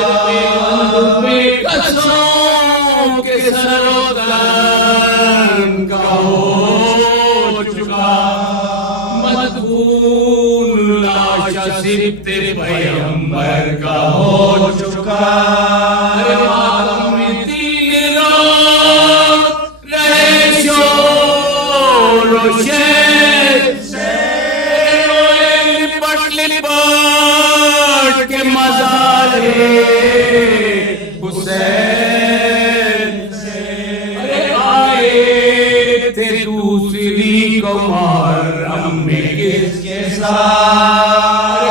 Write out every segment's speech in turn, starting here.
चुका, कसों के सरोदन का हो चुका, मदफून लाशा सिबते पैगंबर का हो चुका। अरे मातम में दिन रात रहे शोर व शेर से, लिपट लिपट के मज़ारे हुसैन से। अरे आए थे दूसरी को मुहर्रम में किसके साथ,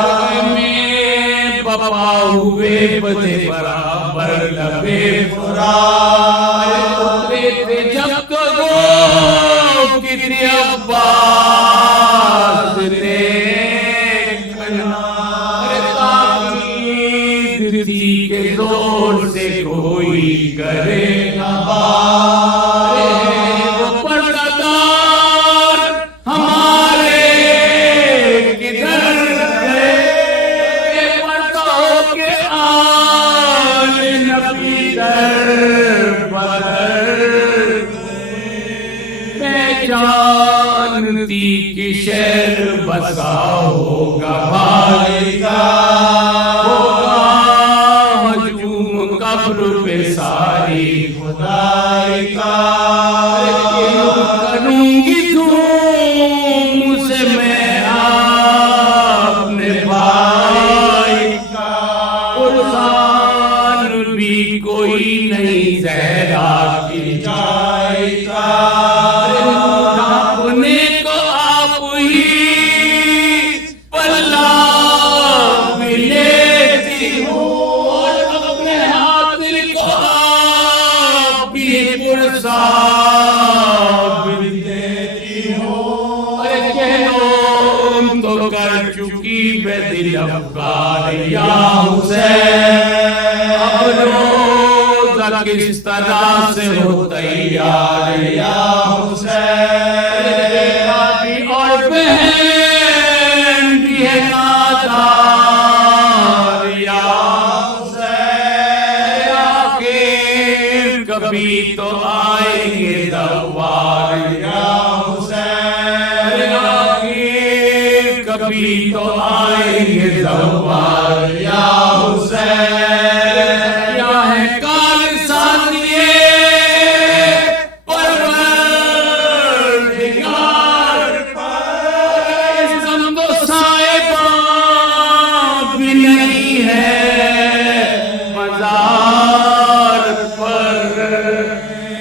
में बपा हुए बदे बराबर लबे फुरात, जब तो गो कितने अब्बास ने के जोर से कोई करे ना बात, वो पर्दादार हमारे किधर गए, पर्दा के आल नबी दर बदर, मैं जानती कि शहर बसा होगा भाई का, सारी खुदाई का करूंगी धूम से मैं आपने भाई का, कुर्बान भी कोई नहीं ज़हरा की जाएगा, अपने को आप ही पल्ला मिलेती हूँ, अरे कहलों तो कर चुकी बेदिल अफगान या हुसैन, अब रोज़ा किस तरह से हो तैयार या हुसैन, और बहन भी है नादार या हुसैन, आखिर कभी तो आएंगे दरबार या हुसैन, आखिर कभी तो आएंगे दरबार या हुसैन। क्या है काल सानिए परवरदिगार पर, समदो साहिबा भी नहीं है मज़ार पर,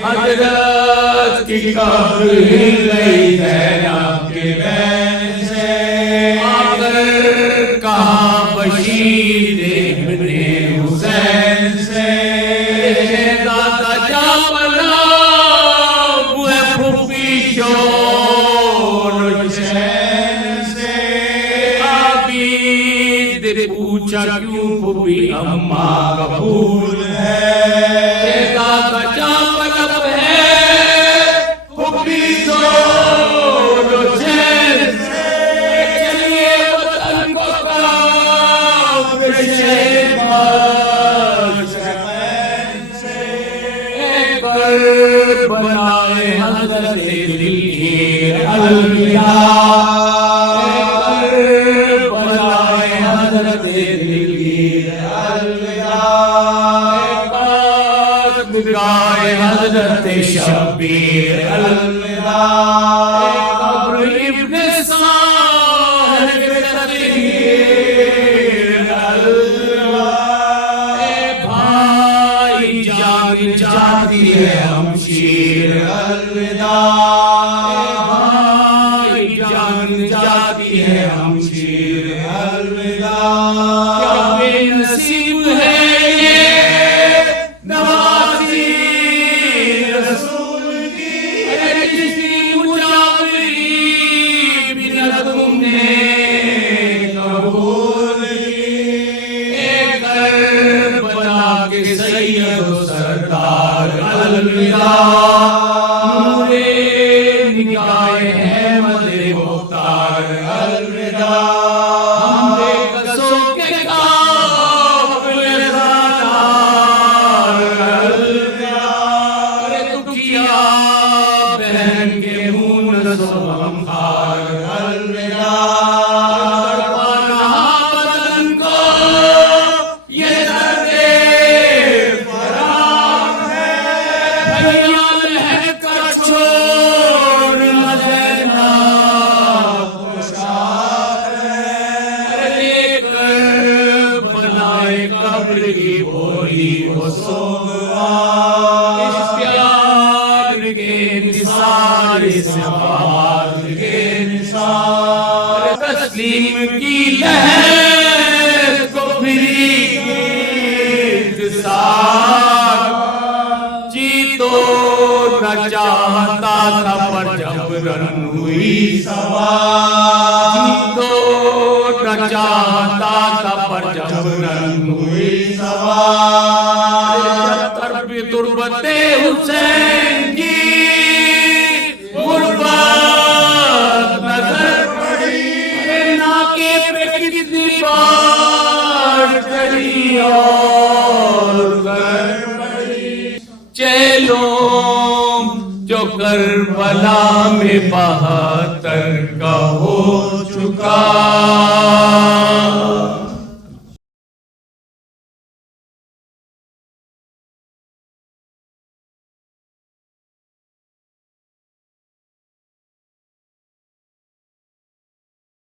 हज़रत की कब्र हिल गई ज़ैनब के बैन से, आकर कहा बशीर इब्ने हुसैन से, शहज़ादा जा पला हुए फूफी शोर हुसैन से, आबिद पूछा क्यों फूफी अम्मा कबूल है, शहज़ादा जा पला है फूफी शोर हुसैन से, चलिए वतन को काफ़िर से, बनाए हज़रत दिलगीर अलविदा, बनाए हज़रत दिलगीर अलविदा, गाए हज़रत शब्बीर अलविदा, कब्र इब्ने साहिब तदहीर अलविदा, भाई जान जाती है हमशीर अलविदा, भाई जान जाती है हमशीर अलविदा, क्या बेनसीब है ये नवाज़ी रसूल की, जिसकी मुजावरी बिना तुमने कबूल की, करबला के सैयद सरदार अलविदा, नूरे निगाहे अहमद मुख्तार अलविदा, हमरे कसों के काफ़िले सब्र की बोली वो सोगवार, इस प्यार के निसार, इस आवाज के निसार, तस्लीम की लहर को फिरी जी तो न चाहता था पर जबरन हुई सवार, जी तो न चाहता था पर जबरन हुई सवार। तरफ तुर्बते हुसैन की गुर्बत नजर पड़ी, नाके पे कितनी बार चली और कर पड़ी। चलो जो करबला में 72 का हो चुका,